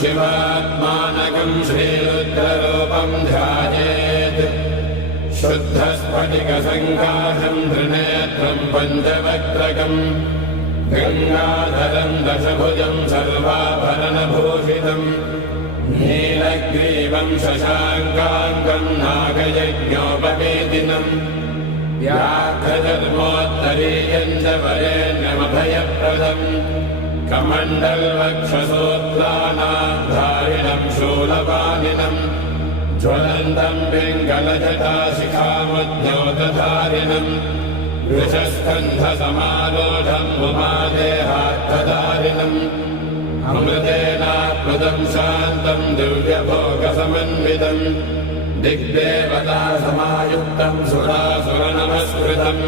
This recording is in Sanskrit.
शिवात्मानकम् श्रीरुद्ररूपम् ध्यायेत् शुद्धस्फटिकसङ्काशम् त्रिनेत्रम् पञ्चवक्त्रकम् गङ्गाधरम् दशभुजम् सर्वाभरणभूषितम् नीलग्रीवम् शशाङ्काङ्कम् नागयज्ञोपवेदिनम् व्याघ्रधर्मोत्तरीयम् च वरेण्यमभयप्रदम् कमण्डलवक्षसूत्राणाधारिणम् शूलपाणिनम् ज्वलन्तम् पिङ्गलजटाशिखामद्योतधारिणम् वृषस्कन्धसमारूढम् उमादेहार्थधारिणम् अमृतेनात्मदम् शान्तम् दिव्यभोगसमन्वितम् दिग्देवता समायुक्तम् सुरासुरनमस्कृतम्